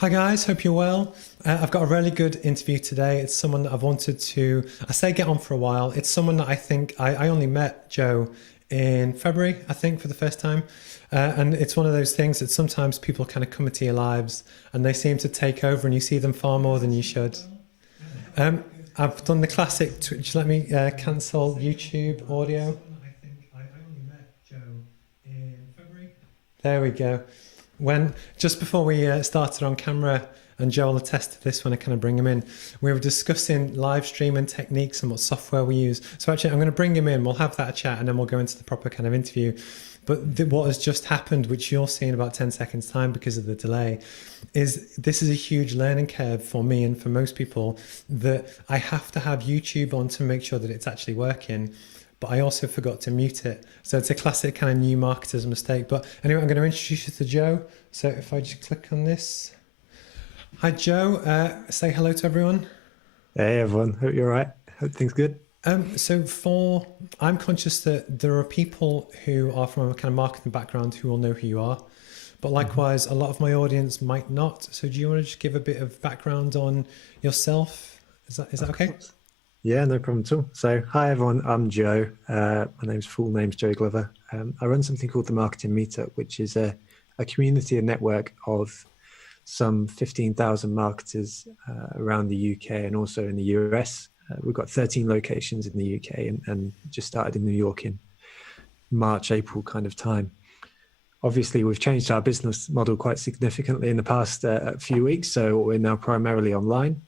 Hi guys, hope you're well. I've got a really good interview today. It's someone that I've wanted to, I say get on for a while. It's someone that I think I only met Joe in February, I think, for the first time. And it's one of those things that sometimes people kind of come into your lives and they seem to take over and you see them far more than you should. Um, I've done the classic, just let me cancel YouTube audio. There we go. When just before we started on camera, and Joel attested this when I kind of bring him in, we were discussing live streaming techniques and what software we use. So actually, I'm going to bring him in. We'll have that chat, and then we'll go into the proper kind of interview. But what has just happened, which you'll see in about 10 seconds time because of the delay, is this is a huge learning curve for me and for most people, that I have to have YouTube on to make sure that it's actually working. But I also forgot to mute it. So it's a classic kind of new marketer's mistake. But anyway, I'm going to introduce you to Joe. So if I just click on this. Hi, Joe. Say hello to everyone. Hey everyone, hope you're all right. Hope things good. I'm conscious that there are people who are from a kind of marketing background who will know who you are. But likewise, a lot of my audience might not. So do you want to just give a bit of background on yourself? Is that okay? Yeah, no problem at all. So, hi everyone, I'm Joe. My full name's Joe Glover. I run something called the Marketing Meetup, which is a community and network of some 15,000 marketers around the UK and also in the US. We've got 13 locations in the UK and just started in New York in March, April kind of time. Obviously, we've changed our business model quite significantly in the past few weeks, so we're now primarily online.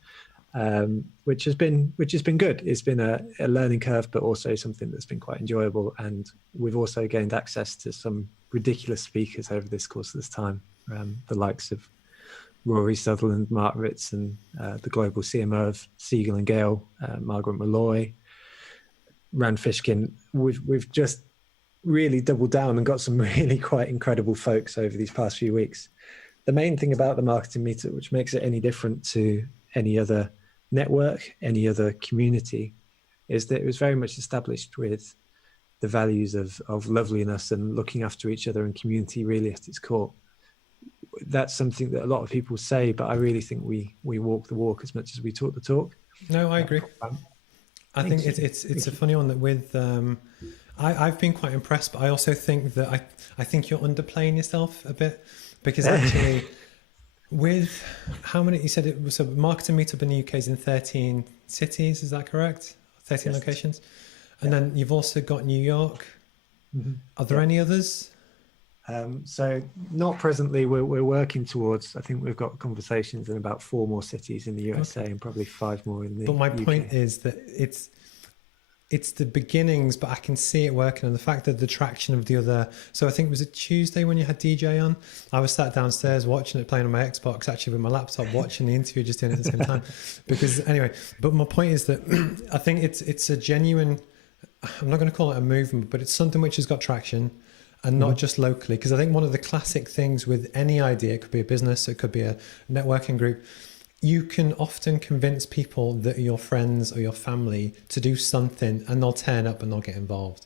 Which has been good. It's been a learning curve, but also something that's been quite enjoyable. And we've also gained access to some ridiculous speakers over this course of this time, the likes of Rory Sutherland, Mark Ritz, and the global CMO of Siegel and Gale, Margaret Malloy, Rand Fishkin. We've just really doubled down and got some really quite incredible folks over these past few weeks. The main thing about the Marketing Meetup, which makes it any different to any other network, any other community, is that it was very much established with the values of loveliness and looking after each other and community really at its core. That's something that a lot of people say, but I really think we walk the walk as much as we talk the talk. No, I agree. I think it's a funny one that with I've been quite impressed, but I also think that I think you're underplaying yourself a bit, because actually with how many, you said it was a Marketing Meetup in the UK is in 13 cities, is that correct? 13 Yes. locations. And then you've also got New York. Are there any others? So not presently. We're working towards, I think we've got conversations in about 4 more cities in the USA and probably 5 more in the But my UK. point is that it's the beginnings, but I can see it working, and the fact that the traction of the other. So I think, was it Tuesday when you had DJ on? I was sat downstairs watching it, playing on my Xbox, actually with my laptop, watching the interview, just doing it at the same time. Because anyway, but my point is that I think it's a genuine, I'm not going to call it a movement, but it's something which has got traction, and not just locally. Because I think one of the classic things with any idea, it could be a business, it could be a networking group, you can often convince people that are your friends or your family to do something, and they'll turn up and they'll get involved.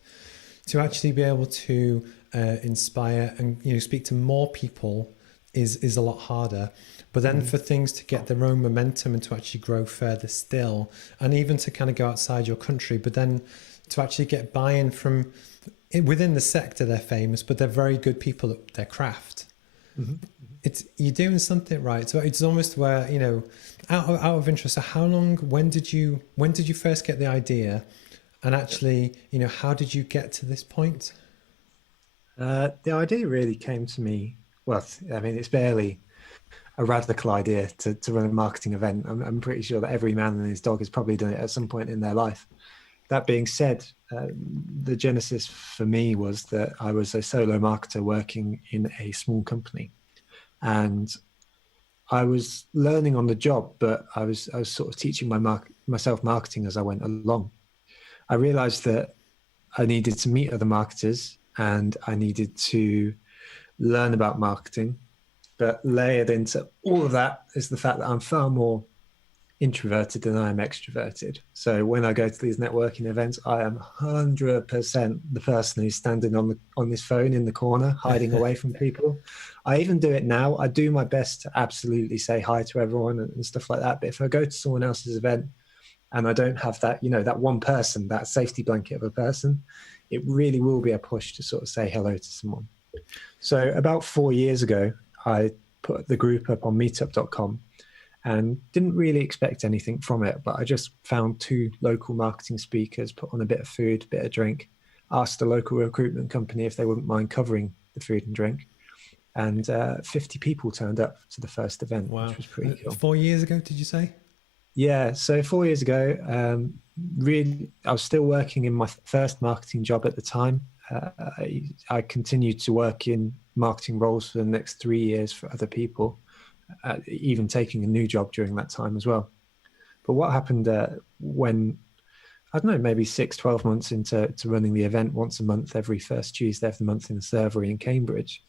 To actually be able to inspire and speak to more people is a lot harder. But then for things to get their own momentum and to actually grow further still, and even to kind of go outside your country, but then to actually get buy-in from within the sector, they're famous, but they're very good people at their craft. You're doing something right. So it's almost where, out of interest, so when did you first get the idea, and actually, how did you get to this point? The idea really came to me, well, I mean, it's barely a radical idea to run a marketing event. I'm pretty sure that every man and his dog has probably done it at some point in their life. That being said, the genesis for me was that I was a solo marketer working in a small company. And I was learning on the job, but I was sort of teaching myself marketing as I went along. I realized that I needed to meet other marketers and I needed to learn about marketing, but layered into all of that is the fact that I'm far more introverted than I am extroverted. So when I go to these networking events, I am 100% the person who's standing on this phone in the corner, hiding away from people. I even do it now. I do my best to absolutely say hi to everyone and stuff like that. But if I go to someone else's event and I don't have that, that one person, that safety blanket of a person, it really will be a push to sort of say hello to someone. So about 4 years ago, I put the group up on meetup.com and didn't really expect anything from it. But I just found 2 local marketing speakers, put on a bit of food, a bit of drink, asked a local recruitment company if they wouldn't mind covering the food and drink. And 50 people turned up to the first event, Wow. which was pretty cool. 4 years ago, did you say? Yeah, so 4 years ago, really, I was still working in my first marketing job at the time. I continued to work in marketing roles for the next 3 years for other people, even taking a new job during that time as well. But what happened when, I don't know, maybe 6-12 months into running the event once a month, every first Tuesday of the month in the servery in Cambridge,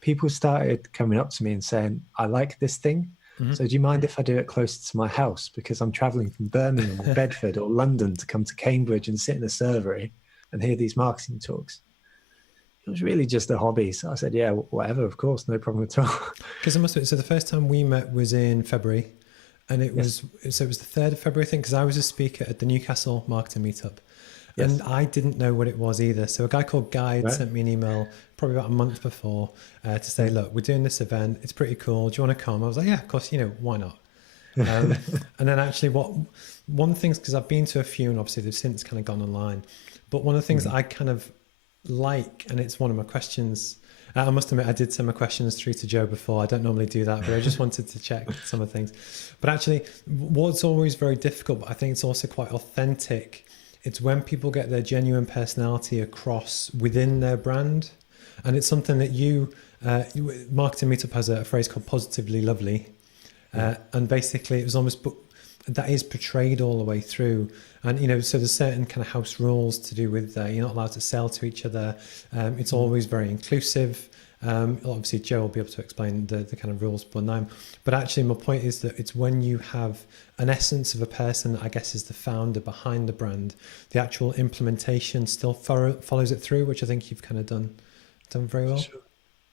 people started coming up to me and saying, I like this thing. So do you mind if I do it closer to my house? Because I'm traveling from Birmingham or Bedford or London to come to Cambridge and sit in a servery and hear these marketing talks. It was really just a hobby. So I said, yeah, whatever, of course, no problem at all. Because so the first time we met was in February, and it was the 3rd of February, I think, because I was a speaker at the Newcastle Marketing Meetup. Yes. And I didn't know what it was either. So a guy called Guy had sent me an email probably about a month before to say, look, we're doing this event. It's pretty cool. Do you want to come? I was like, yeah, of course, why not? And then actually one of the things, because I've been to a few and obviously they've since kind of gone online, but one of the things that I kind of like, and it's one of my questions, I must admit I did send my questions through to Joe before. I don't normally do that, but I just wanted to check some of the things. But actually what's always very difficult, but I think it's also quite authentic, it's when people get their genuine personality across within their brand. And it's something that Marketing Meetup has a phrase called positively lovely. And basically it was almost, that is portrayed all the way through. And, so there's certain kind of house rules to do with, you're not allowed to sell to each other. It's always very inclusive. Obviously Joe will be able to explain the kind of rules behind them. But actually my point is that it's when you have an essence of a person that I guess is the founder behind the brand, the actual implementation still follows it through, which I think you've kind of done very well. Sure.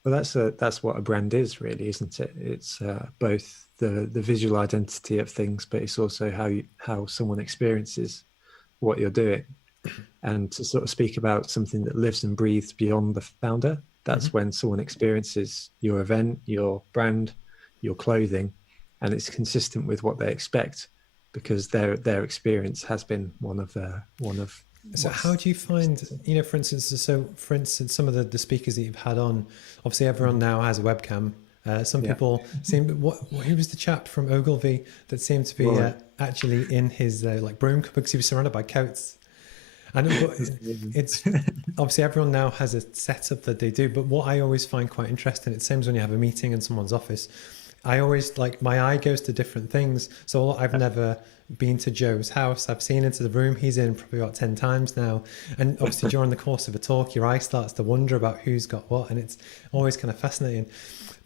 Well, that's what a brand is, really, isn't it? It's both the visual identity of things, but it's also how someone experiences what you're doing. And to sort of speak about something that lives and breathes beyond the founder, that's when someone experiences your event, your brand, your clothing, and it's consistent with what they expect because their experience has been one of. So how do you find, for instance, some of the speakers that you've had on, obviously everyone now has a webcam. Some people seem, who was the chap from Ogilvy that seemed to be actually in his broom cupboard because he was surrounded by coats. And it's obviously everyone now has a setup that they do. But what I always find quite interesting, it seems when you have a meeting in someone's office, I always my eye goes to different things. So I've never been to Joe's house. I've seen into the room he's in probably about 10 times now. And obviously during the course of a talk, your eye starts to wonder about who's got what. And it's always kind of fascinating.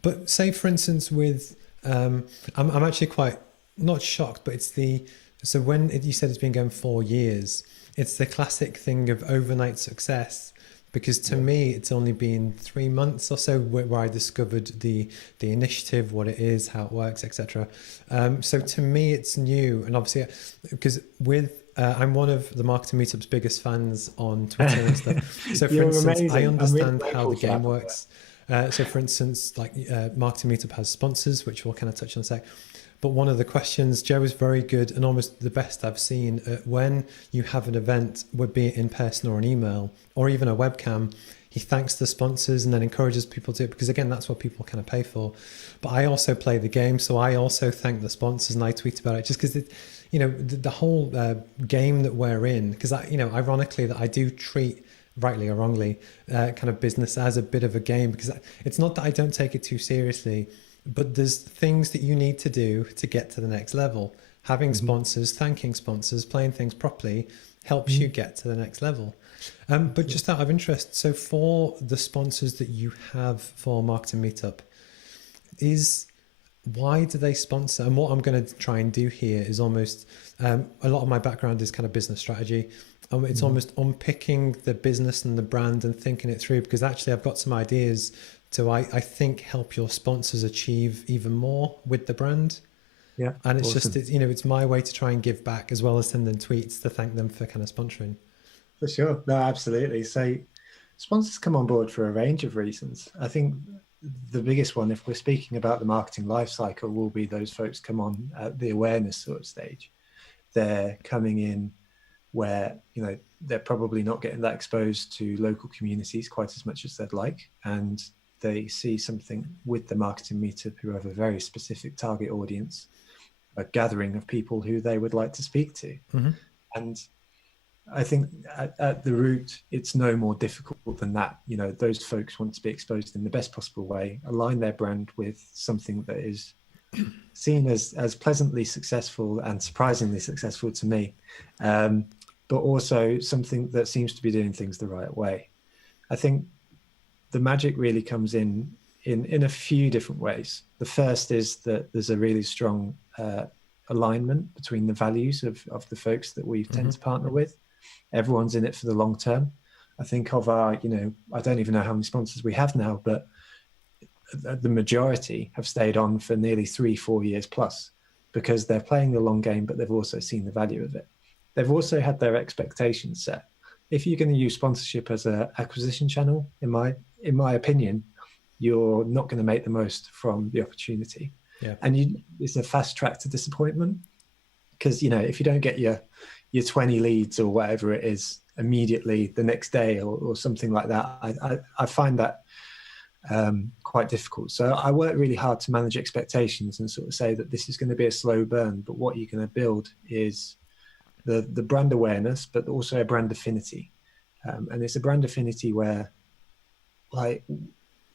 But say, for instance, with, I'm actually quite not shocked, but so when you said it's been going 4 years, it's the classic thing of overnight success. Because to me, it's only been 3 months or so where I discovered the initiative, what it is, how it works, etc. So to me, it's new. And obviously, because I'm one of the Marketing Meetup's biggest fans on Twitter and stuff. So for instance, amazing. I understand how the game works. So for instance, Marketing Meetup has sponsors, which we'll kind of touch on in a sec. But one of the questions, Joe is very good and almost the best I've seen when you have an event, would be it in person or an email or even a webcam, he thanks the sponsors and then encourages people to, because again, that's what people kind of pay for. But I also play the game. So I also thank the sponsors and I tweet about it just because, the whole game that we're in, because ironically that I do treat, rightly or wrongly, kind of business as a bit of a game, because it's not that I don't take it too seriously, but there's things that you need to do to get to the next level. Having sponsors, thanking sponsors, playing things properly helps you get to the next level. But just out of interest, so for the sponsors that you have for Marketing Meetup, why do they sponsor? And what I'm going to try and do here is almost a lot of my background is kind of business strategy. It's almost unpicking the business and the brand and thinking it through, because actually I've got some ideas to, I think, help your sponsors achieve even more with the brand. Yeah. And it's Awesome. just, it's my way to try and give back as well as sending tweets to thank them for kind of sponsoring. For sure. No, absolutely. So sponsors come on board for a range of reasons. I think the biggest one, if we're speaking about the marketing life cycle, will be those folks come on at the awareness sort of stage. They're coming in where, they're probably not getting that exposed to local communities quite as much as they'd like. And they see something with the Marketing Meetup who have a very specific target audience, a gathering of people who they would like to speak to. Mm-hmm. And I think at the root, it's no more difficult than that. Those folks want to be exposed in the best possible way, align their brand with something that is seen as pleasantly successful and surprisingly successful to me, but also something that seems to be doing things the right way. I think the magic really comes in a few different ways. The first is that there's a really strong alignment between the values of the folks that we tend to partner with. Everyone's in it for the long term. I think of our, I don't even know how many sponsors we have now, but the majority have stayed on for nearly 3-4 years plus, because they're playing the long game, but they've also seen the value of it. They've also had their expectations set. If you're going to use sponsorship as an acquisition channel, in my opinion, you're not going to make the most from the opportunity. Yeah. And it's a fast track to disappointment, because, if you don't get your 20 leads or whatever it is immediately the next day or something like that, I find that quite difficult. So I work really hard to manage expectations and sort of say that this is going to be a slow burn, but what you're going to build is the brand awareness, but also a brand affinity. And it's a brand affinity where, like,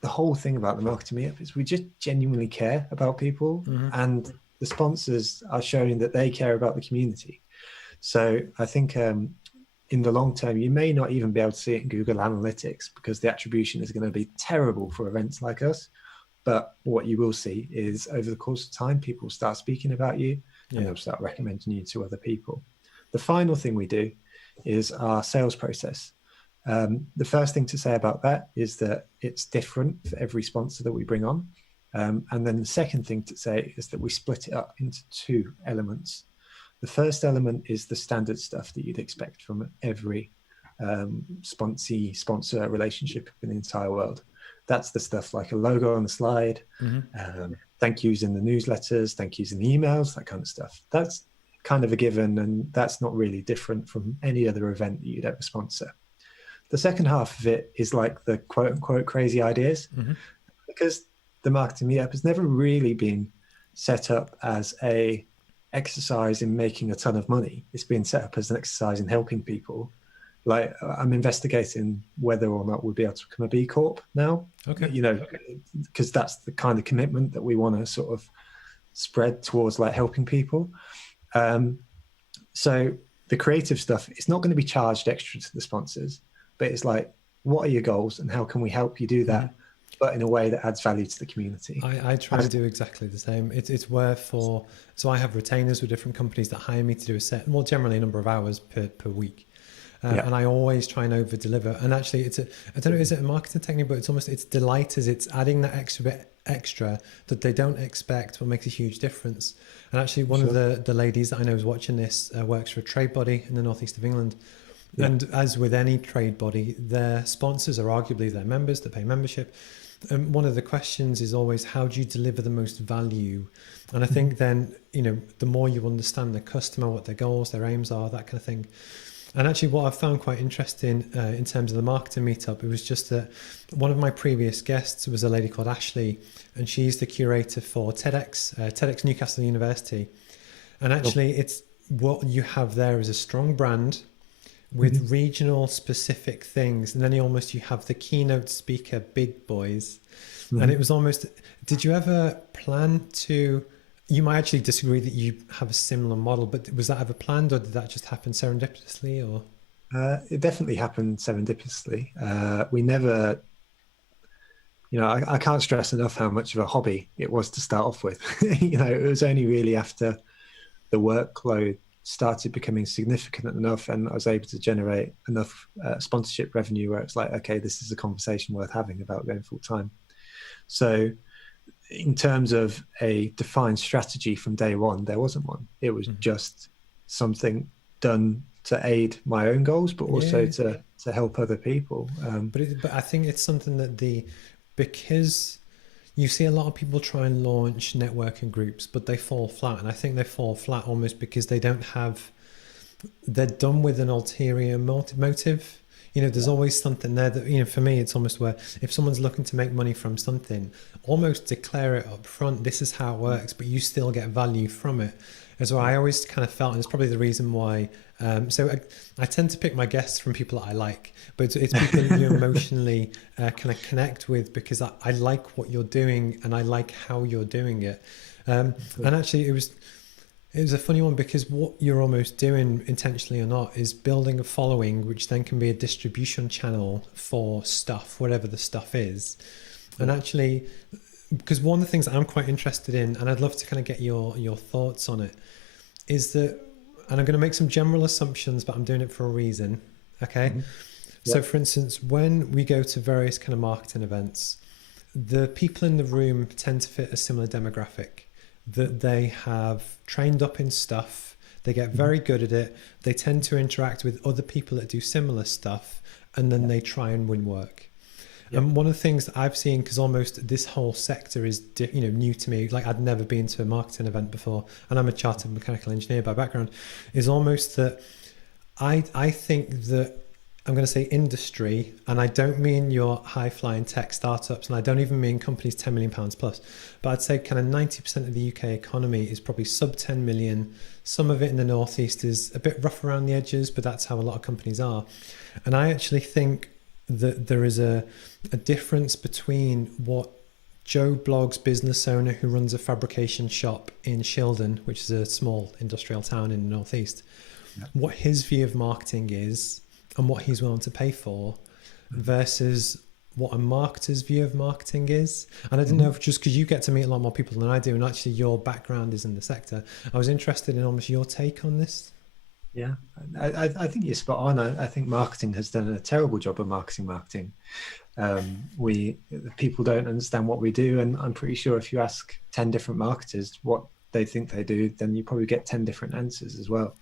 the whole thing about the Marketing Meetup is we just genuinely care about people, and the sponsors are showing that they care about the community. So I think in the long term, you may not even be able to see it in Google Analytics, because the attribution is going to be terrible for events like us. But what you will see is over the course of time, people will start speaking about you, and they'll start recommending you to other people. The final thing we do is our sales process. The first thing to say about that is that it's different for every sponsor that we bring on. And then the second thing to say is that we split it up into two elements. The first element is the standard stuff that you'd expect from every sponsor relationship in the entire world. That's the stuff like a logo on the slide, thank yous in the newsletters, thank yous in the emails, that kind of stuff. That's kind of a given, and that's not really different from any other event that you'd ever sponsor. The second half of it is like the quote unquote crazy ideas, because the Marketing Meetup has never really been set up as a exercise in making a ton of money. It's been set up as an exercise in helping people. Like, I'm investigating whether or not we'll be able to become a B Corp now. Okay. Because that's the kind of commitment that we want to sort of spread towards, like, helping people. So the creative stuff, it's not going to be charged extra to the sponsors, but it's like, what are your goals and how can we help you do that, but in a way that adds value to the community? I try to do exactly the same. It's where so I have retainers with different companies that hire me to do a set, well, generally a number of hours per week. And I always try and over deliver. And actually I don't know, is it a marketing technique, but it's delight, is it's adding that extra that they don't expect, what makes a huge difference. And actually one of the ladies that I know is watching this works for a trade body in the northeast of England. Yeah. And as with any trade body, their sponsors are arguably their members that pay membership. And one of the questions is always, how do you deliver the most value? And I think then, the more you understand the customer, what their goals, their aims are, that kind of thing. And actually what I found quite interesting in terms of the Marketing Meetup, it was just that one of my previous guests was a lady called Ashley, and she's the curator for TEDx Newcastle University. And actually it's what you have there is a strong brand with regional specific things. And then you have the keynote speaker, big boys. And it was almost, did you ever plan to, you might actually disagree that you have a similar model, but was that ever planned, or did that just happen serendipitously? Or it definitely happened serendipitously. We never I can't stress enough how much of a hobby it was to start off with. It was only really after the workload started becoming significant enough and I was able to generate enough sponsorship revenue where it's like, okay, this is a conversation worth having about going full time. So in terms of a defined strategy from day one, there wasn't one. It was just something done to aid my own goals, but also to help other people. But I think it's something that because you see a lot of people try and launch networking groups, but they fall flat. And I think they fall flat almost because they're done with an ulterior motive. There's always something there that, for me, it's almost where if someone's looking to make money from something, almost declare it up front. This is how it works, but you still get value from it. As well, I always kind of felt, and it's probably the reason why. So I tend to pick my guests from people that I like, but it's people that you emotionally kind of connect with because I like what you're doing and I like how you're doing it. And actually, it was a funny one because what you're almost doing, intentionally or not, is building a following, which then can be a distribution channel for stuff, whatever the stuff is. And actually, because one of the things that I'm quite interested in, and I'd love to kind of get your thoughts on it, is that, and I'm going to make some general assumptions, but I'm doing it for a reason. Okay. Mm-hmm. So for instance, when we go to various kind of marketing events, the people in the room tend to fit a similar demographic, that they have trained up in stuff, they get very good at it, they tend to interact with other people that do similar stuff, and then they try and win work. And one of the things that I've seen, because almost this whole sector is new to me, like I'd never been to a marketing event before, and I'm a chartered mechanical engineer by background, is almost that I think that I'm going to say industry, and I don't mean your high-flying tech startups, and I don't even mean companies £10 million plus, but I'd say kind of 90% of the UK economy is probably sub 10 million. Some of it in the Northeast is a bit rough around the edges, but that's how a lot of companies are. And I actually think that there is a difference between what Joe Blogg's business owner who runs a fabrication shop in Shildon, which is a small industrial town in the Northeast, what his view of marketing is and what he's willing to pay for versus what a marketer's view of marketing is. And I didn't know if, just because you get to meet a lot more people than I do, and actually your background is in the sector, I was interested in almost your take on this. Yeah, I think you're spot on. I think marketing has done a terrible job of marketing. People don't understand what we do, and I'm pretty sure if you ask 10 different marketers what they think they do, then you probably get 10 different answers as well.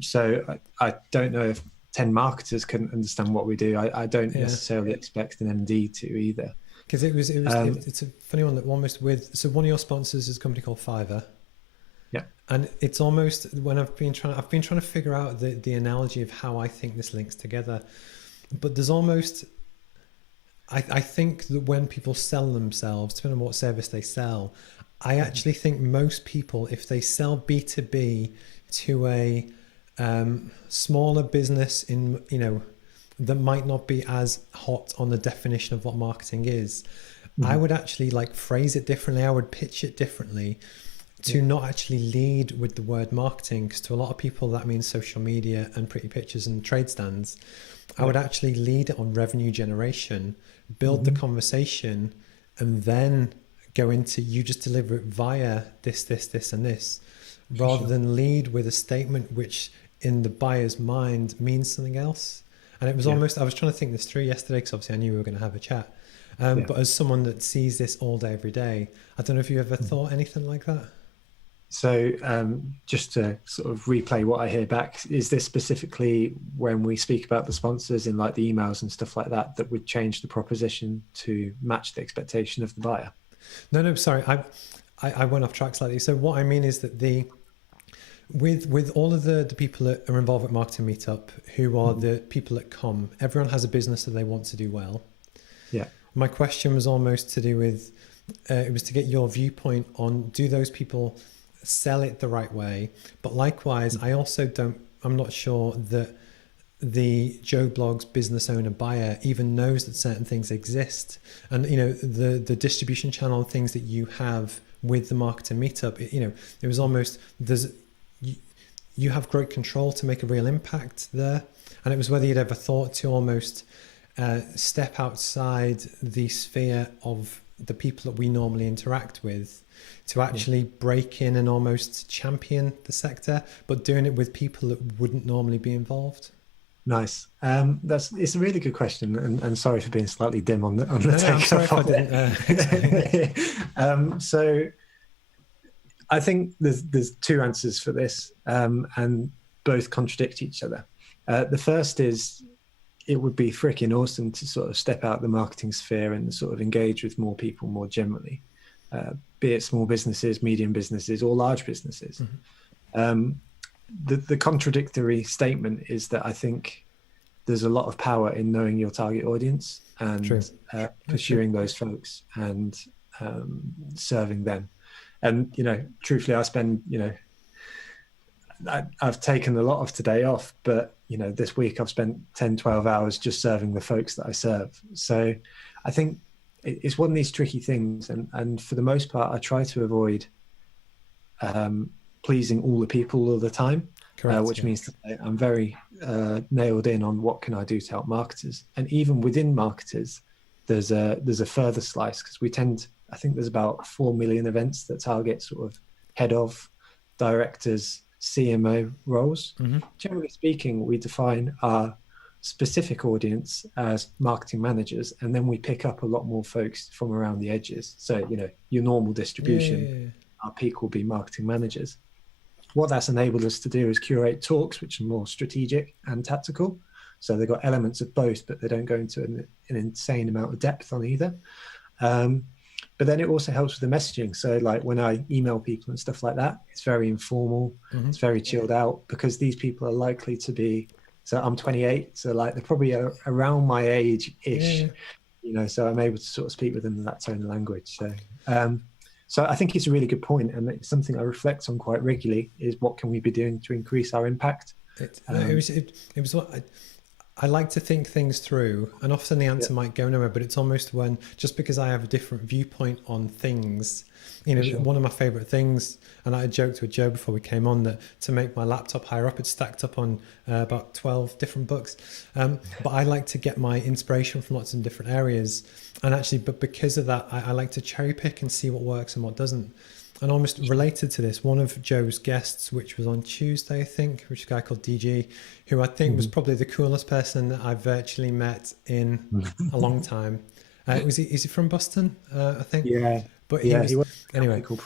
So I don't know if 10 marketers couldn't understand what we do. I don't necessarily expect an MD to either. Because it's a funny one that almost so one of your sponsors is a company called Fiverr. Yeah. And it's almost when I've been trying to figure out the analogy of how I think this links together. But there's almost, I think that when people sell themselves, depending on what service they sell, I actually think most people, if they sell B2B to a smaller business that might not be as hot on the definition of what marketing is, I would actually phrase it differently. I would pitch it differently to not actually lead with the word marketing, because to a lot of people that means social media and pretty pictures and trade stands. I would actually lead it on revenue generation, build the conversation, and then go into, you just deliver it via this, and this, rather than lead with a statement which in the buyer's mind means something else. And it was almost, I was trying to think this through yesterday, because obviously I knew we were going to have a chat. But as someone that sees this all day, every day, I don't know if you ever thought anything like that. So just to sort of replay what I hear back, is this specifically when we speak about the sponsors in like the emails and stuff like that, that would change the proposition to match the expectation of the buyer? No, sorry. I went off track slightly. So what I mean is that with all of the people that are involved at Marketing Meetup, who are the people that come, everyone has a business that they want to do well. Yeah. My question was almost to do with, it was to get your viewpoint on, do those people sell it the right way? But likewise, I'm not sure that the Joe Blogg's business owner buyer even knows that certain things exist. And, the distribution channel things that you have with the Marketing Meetup, it was almost, you have great control to make a real impact there. And it was whether you'd ever thought to almost step outside the sphere of the people that we normally interact with, to actually break in and almost champion the sector, but doing it with people that wouldn't normally be involved? Nice. It's a really good question, and sorry for being slightly dim on the No, take I'm sorry up if I on didn't explain it. So I think there's two answers for this, and both contradict each other. The first is, it would be freaking awesome to sort of step out the marketing sphere and sort of engage with more people more generally, be it small businesses, medium businesses, or large businesses. The contradictory statement is that I think there's a lot of power in knowing your target audience and pursuing those folks and serving them. And, truthfully, I spend, I've taken a lot of today off, but, this week I've spent 10, 12 hours just serving the folks that I serve. So I think it's one of these tricky things. And for the most part, I try to avoid pleasing all the people all the time. Correct, which means that I'm very nailed in on what can I do to help marketers. And even within marketers, there's a further slice, because I think there's about 4 million events that target sort of head of, directors, CMO roles. Generally speaking, we define our specific audience as marketing managers, and then we pick up a lot more folks from around the edges. So, your normal distribution, our peak will be marketing managers. What that's enabled us to do is curate talks, which are more strategic and tactical. So they've got elements of both, but they don't go into an insane amount of depth on either. But then it also helps with the messaging. So like when I email people and stuff like that, it's very informal. It's very chilled out, because these people are likely to be, so I'm 28. So like they're probably around my age-ish, so I'm able to sort of speak with them in that tone of language. So I think it's a really good point, and it's something I reflect on quite regularly, is what can we be doing to increase our impact? It was what I like to think things through, and often the answer might go nowhere, but it's almost when, just because I have a different viewpoint on things, one of my favorite things, and I joked with Joe before we came on, that to make my laptop higher up, it's stacked up on about 12 different books. But I like to get my inspiration from lots of different areas. And actually, but because of that, I like to cherry pick and see what works and what doesn't. And almost related to this, one of Joe's guests, which was on Tuesday, I think, which is a guy called DG, who I think was probably the coolest person that I've virtually met in a long time. Is he from Boston, I think? Yeah. But he was anyway. Cool.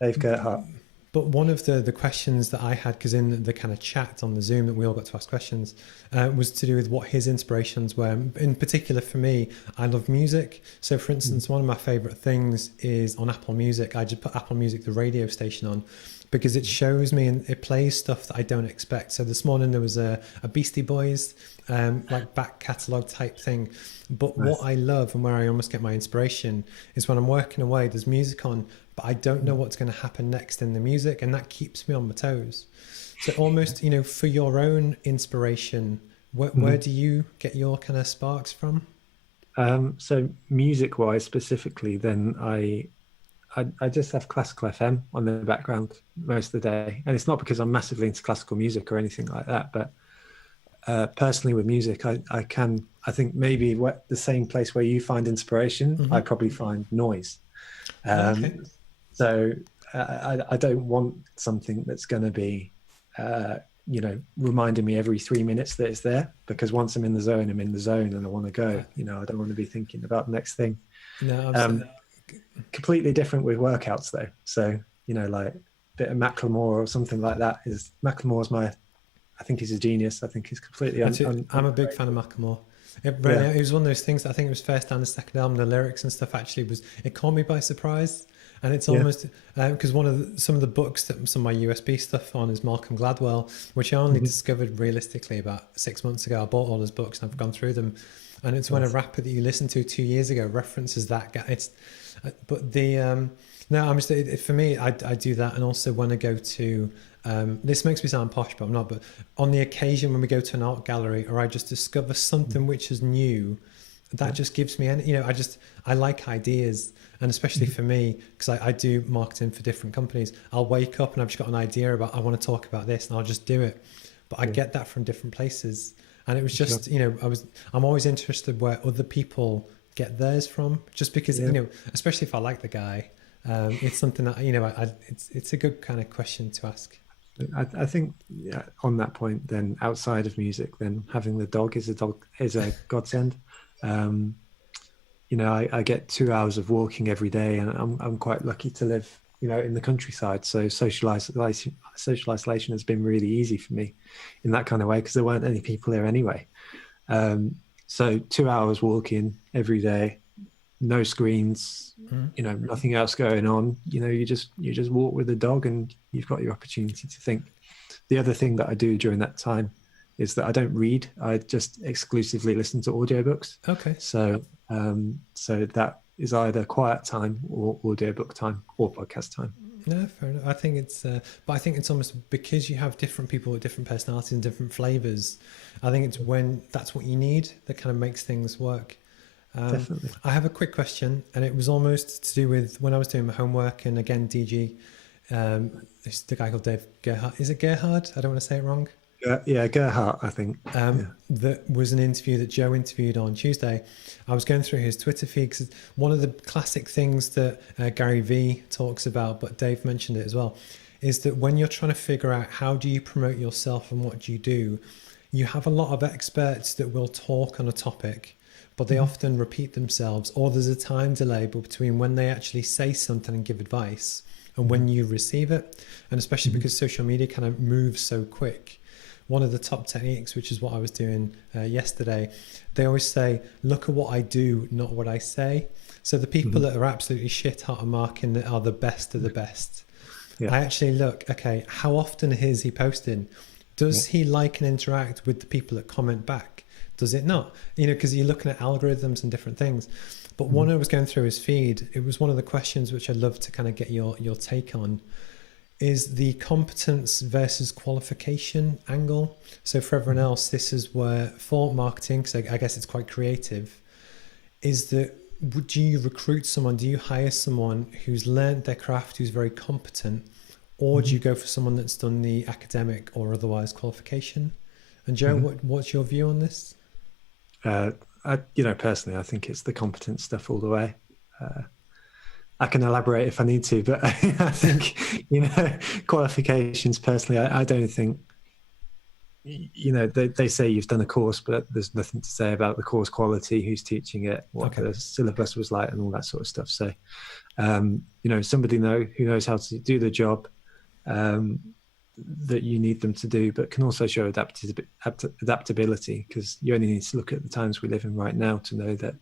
Dave Gerhardt. But one of the questions that I had, because in the kind of chat on the Zoom that we all got to ask questions, was to do with what his inspirations were. In particular for me, I love music. So for instance, one of my favorite things is on Apple Music. I just put Apple Music, the radio station, on, because it shows me and it plays stuff that I don't expect. So this morning there was a Beastie Boys like back catalogue type thing. But what I love, and where I almost get my inspiration, is when I'm working away, there's music on, but I don't know what's going to happen next in the music, and that keeps me on my toes. So almost, for your own inspiration, where do you get your kind of sparks from? So music wise specifically, then I just have classical FM on the background most of the day. And it's not because I'm massively into classical music or anything like that, but personally with music, I think maybe the same place where you find inspiration, I probably find noise. So I don't want something that's going to be, reminding me every 3 minutes that it's there, because once I'm in the zone, I'm in the zone and I want to go. I don't want to be thinking about the next thing. No, completely different with workouts though. So, like a bit of Macklemore or something like that. Macklemore's I think he's a genius. I think he's completely I'm a big fan of Macklemore. It was one of those things that I think it was first and the second album, the lyrics and stuff actually it caught me by surprise. And it's almost because some of the books that some of my USB stuff on is Malcolm Gladwell, which I only discovered realistically about 6 months ago. I bought all his books and I've gone through them. And it's when a rapper that you listened to 2 years ago references that guy. For me, I do that. And also when I go to, this makes me sound posh, but I'm not, but on the occasion when we go to an art gallery or I just discover something which is new, that just gives me, I like ideas. And especially for me, because I do marketing for different companies, I'll wake up and I've just got an idea about, I want to talk about this, and I'll just do it. But I get that from different places. And it was Sure. just, I'm always interested where other people get theirs from, just because, Yeah. especially if I like the guy, it's something that, it's a good kind of question to ask. I think, yeah, on that point, then outside of music, then having the dog is a godsend. Um, I get 2 hours of walking every day, and I'm quite lucky to live, in the countryside. So social isolation has been really easy for me in that kind of way, because there weren't any people here anyway. So 2 hours walking every day, no screens, nothing else going on. You just walk with the dog, and you've got your opportunity to think. The other thing that I do during that time is that I don't read. I just exclusively listen to audiobooks. Okay. So that is either quiet time or audiobook time or podcast time. No, fair enough. I think but I think it's almost because you have different people with different personalities and different flavors. I think it's when that's what you need that kind of makes things work. Definitely. I have a quick question, and it was almost to do with when I was doing my homework, and again, DG, it's the guy called Dave Gerhardt. Is it Gerhard? I don't want to say it wrong. Yeah, Gerhardt, I think. That was an interview that Joe interviewed on Tuesday. I was going through his Twitter feed, because one of the classic things that Gary Vee talks about, but Dave mentioned it as well, is that when you're trying to figure out how do you promote yourself and what do, you have a lot of experts that will talk on a topic, but they often repeat themselves, or there's a time delay between when they actually say something and give advice and when you receive it. And especially because social media kind of moves so quick. One of the top techniques, which is what I was doing yesterday, they always say, look at what I do, not what I say. So the people that are absolutely shit hot at marketing that are the best of the best. Yeah. I actually look, okay, how often is he posting? Does he like and interact with the people that comment back? Does it not? Because you're looking at algorithms and different things. But when I was going through his feed, it was one of the questions which I'd love to kind of get your take on, is the competence versus qualification angle. So for everyone else, this is where for marketing, because I guess it's quite creative, is that do you recruit someone, do you hire someone who's learned their craft, who's very competent, or do you go for someone that's done the academic or otherwise qualification? And Joe, what's your view on this? Personally, I think it's the competence stuff all the way. I can elaborate if I need to, but I think, qualifications personally, I don't think, they say you've done a course, but there's nothing to say about the course quality, who's teaching it, what the syllabus was like, and all that sort of stuff. So, somebody who knows how to do the job that you need them to do, but can also show adaptability, because you only need to look at the times we live in right now to know that,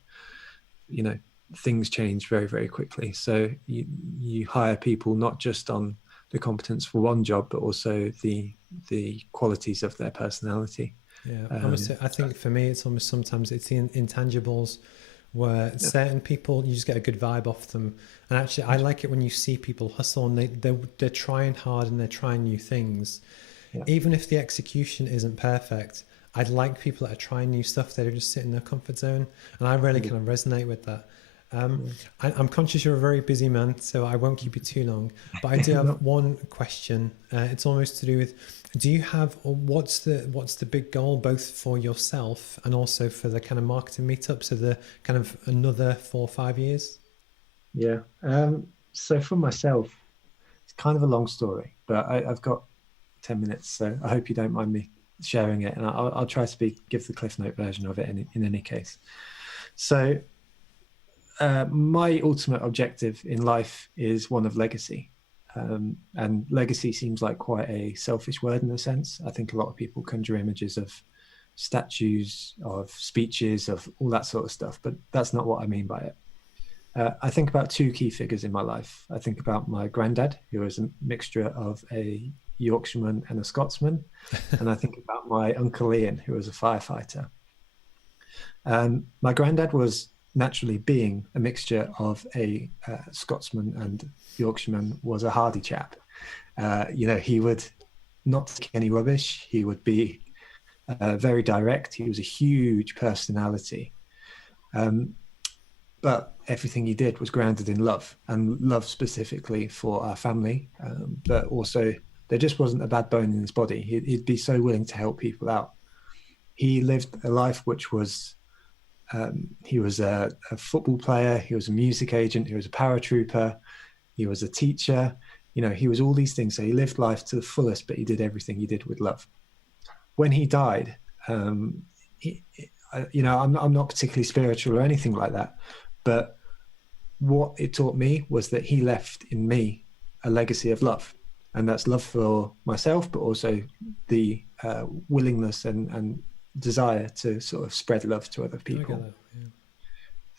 things change very, very quickly. So you hire people not just on the competence for one job, but also the qualities of their personality. Yeah, I think for me, it's almost sometimes it's the intangibles where certain people, you just get a good vibe off them. And actually, I like it when you see people hustle and they're trying hard and they're trying new things. Yeah. Even if the execution isn't perfect, I'd like people that are trying new stuff that are just sitting in their comfort zone. And I really kind of resonate with that. I'm conscious you're a very busy man, so I won't keep you too long. But I do have one question. It's almost to do with, what's the big goal, both for yourself and also for the kind of marketing meetup? So the kind of another 4 or 5 years? Yeah. So for myself, it's kind of a long story, but I've got 10 minutes, so I hope you don't mind me sharing it. And I'll try to give the Cliff Note version of it in any case. So my ultimate objective in life is one of legacy. And legacy seems like quite a selfish word in a sense. I think a lot of people conjure images of statues, of speeches, of all that sort of stuff, but that's not what I mean by it. I think about 2 key figures in my life. I think about my granddad, who is a mixture of a Yorkshireman and a Scotsman. And I think about my Uncle Ian, who was a firefighter. My granddad was naturally, being a mixture of a Scotsman and Yorkshireman, was a hardy chap. He would not take any rubbish. He would be very direct. He was a huge personality. But everything he did was grounded in love, and love specifically for our family. But also, there just wasn't a bad bone in his body. He'd be so willing to help people out. he lived a life which was, he was a football player, he was a music agent, he was a paratrooper, he was a teacher, he was all these things. So he lived life to the fullest, but he did everything he did with love. When he died, I'm not particularly spiritual or anything like that, but what it taught me was that he left in me a legacy of love, and that's love for myself, but also the willingness and desire to sort of spread love to other people. I get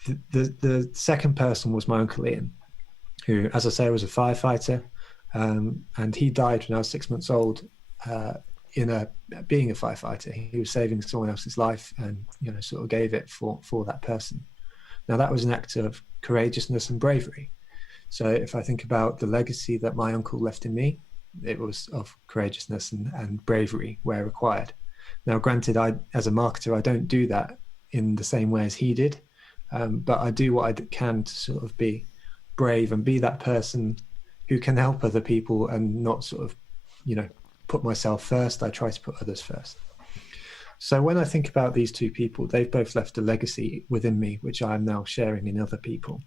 that, yeah. The second person was my uncle Ian, who, as I say, was a firefighter, and he died when I was 6 months old. Being a firefighter, he was saving someone else's life, and sort of gave it for that person. Now that was an act of courageousness and bravery. So if I think about the legacy that my uncle left in me, it was of courageousness and bravery where required. Now, granted, as a marketer, I don't do that in the same way as he did, but I do what I can to sort of be brave and be that person who can help other people and not sort of, put myself first. I try to put others first. So when I think about these two people, they've both left a legacy within me, which I am now sharing in other people.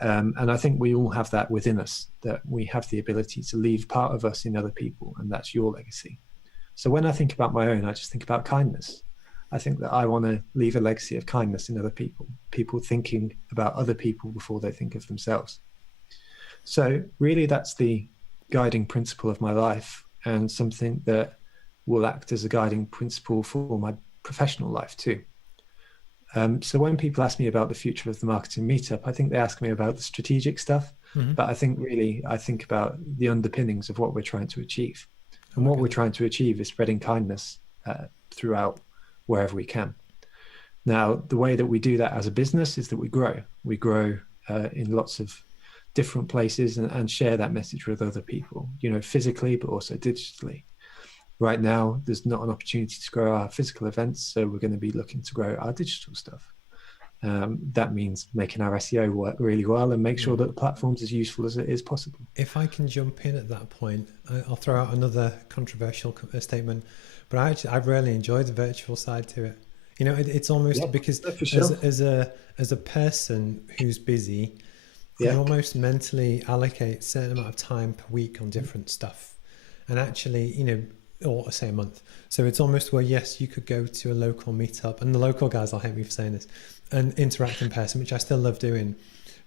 And I think we all have that within us, that we have the ability to leave part of us in other people, and that's your legacy. So when I think about my own, I just think about kindness. I think that I want to leave a legacy of kindness in other people thinking about other people before they think of themselves. So really that's the guiding principle of my life, and something that will act as a guiding principle for my professional life too. So when people ask me about the future of the Marketing Meetup, I think they ask me about the strategic stuff, but I think about the underpinnings of what we're trying to achieve. And what we're trying to achieve is spreading kindness throughout wherever we can. Now, the way that we do that as a business is that we grow. We grow in lots of different places and share that message with other people, physically, but also digitally. Right now, there's not an opportunity to grow our physical events, so we're going to be looking to grow our digital stuff. That means making our SEO work really well and make sure that the platform's as useful as it is possible. If I can jump in at that point, I'll throw out another controversial statement, but I really enjoy the virtual side to it. It's almost because as a person who's busy, you almost mentally allocate a certain amount of time per week on different stuff, and actually, or say a month. So it's almost where, yes, you could go to a local meetup, and the local guys will hate me for saying this, and interact in person, which I still love doing.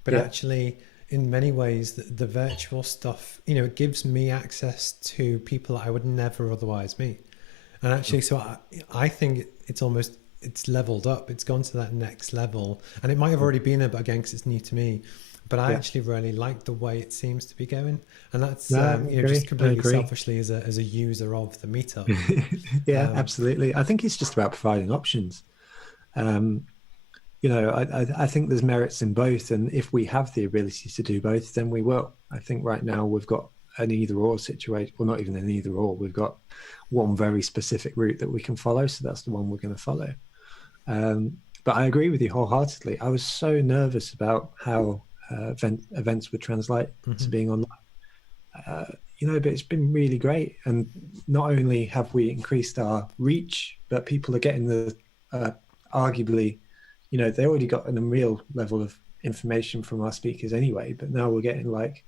But actually, in many ways, the virtual stuff, it gives me access to people that I would never otherwise meet. And actually, so I think it's leveled up. It's gone to that next level. And it might have already been there, but again, because it's new to me. But I actually really like the way it seems to be going, and that's just completely selfishly as a user of the meetup. Absolutely. I think it's just about providing options. I think there's merits in both, and if we have the ability to do both, then we will. I think right now we've got an either-or situation, well, not even an either-or. We've got one very specific route that we can follow, so that's the one we're going to follow. But I agree with you wholeheartedly. I was so nervous about how events would translate to being online, but it's been really great. And not only have we increased our reach, but people are getting the arguably, they already got an unreal level of information from our speakers anyway, but now we're getting like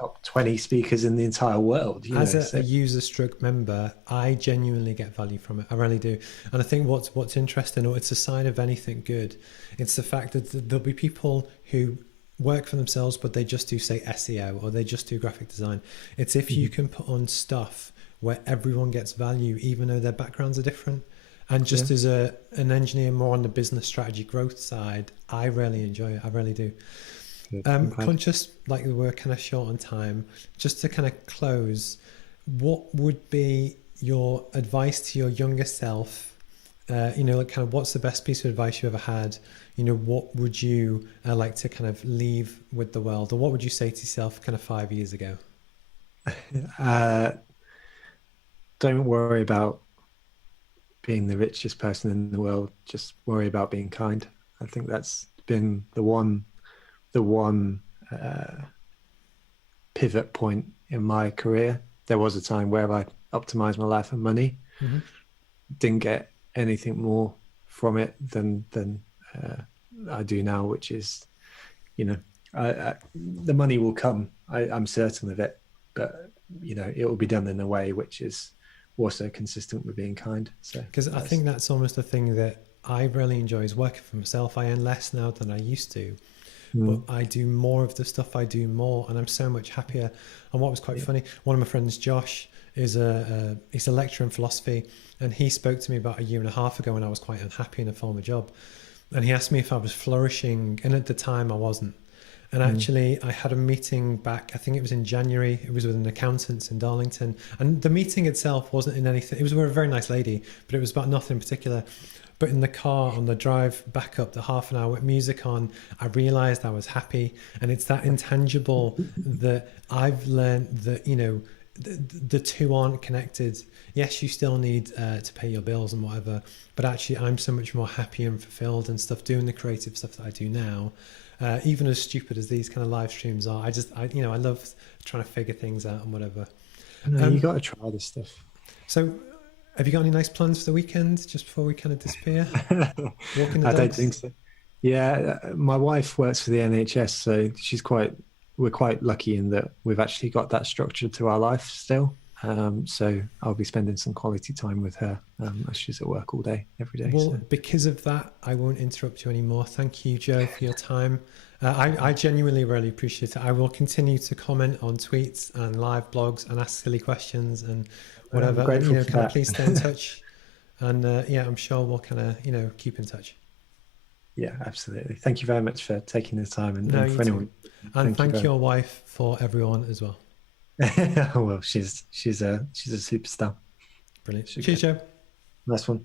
top 20 speakers in the entire world. As a user member, I genuinely get value from it. I really do. And I think what's interesting, or it's a sign of anything good, it's the fact that there'll be people who work for themselves, but they just do, say, SEO, or they just do graphic design. It's if you can put on stuff where everyone gets value, even though their backgrounds are different. And just as an engineer more on the business strategy growth side, I really enjoy it. I really do. Conscious, like we're kind of short on time, just to kind of close, what would be your advice to your younger self? What's the best piece of advice you ever had? What would you like to kind of leave with the world, or what would you say to yourself kind of 5 years ago? Don't worry about being the richest person in the world. Just worry about being kind. I think that's been the one pivot point in my career. There was a time where I optimized my life and money, didn't get anything more from it than I do now, which is, you know, the money will come. I'm certain of it, but you know, it will be done in a way which is also consistent with being kind. So, because I think that's almost the thing that I really enjoy is working for myself. I earn less now than I used to, but I do more of the stuff I do more, and I'm so much happier. And what was quite funny, one of my friends, Josh, he's a lecturer in philosophy, and he spoke to me about a year and a half ago when I was quite unhappy in a former job, and he asked me if I was flourishing, and at the time I wasn't. And actually, I had a meeting back, I think it was in January. It was with an accountant in Darlington. And the meeting itself wasn't in anything. It was with a very nice lady, but it was about nothing in particular. But in the car on the drive back up, the half an hour with music on, I realized I was happy. And it's that intangible that I've learned that, you know, the two aren't connected. Yes, you still need to pay your bills and whatever, but actually I'm so much more happy and fulfilled and stuff doing the creative stuff that I do now. Even as stupid as these kind of live streams are, I love trying to figure things out and whatever. No, you got to try this stuff. So, have you got any nice plans for the weekend just before we kind of disappear? Walking the dogs? I don't think so. Yeah, my wife works for the NHS, so we're quite lucky in that we've actually got that structure to our life still. So I'll be spending some quality time with her as she's at work all day, every day. Well, so. Because of that, I won't interrupt you anymore. Thank you, Joe, for your time. I genuinely really appreciate it. I will continue to comment on tweets and live blogs and ask silly questions and whatever. And, you know, kind of please stay in touch. And yeah, I'm sure we'll kind of, you know, keep in touch. Yeah, absolutely. Thank you very much for taking the time, and for anyone. And thank your wife for everyone as well. Well, she's a superstar. Brilliant. Cheers, Joe. Nice one.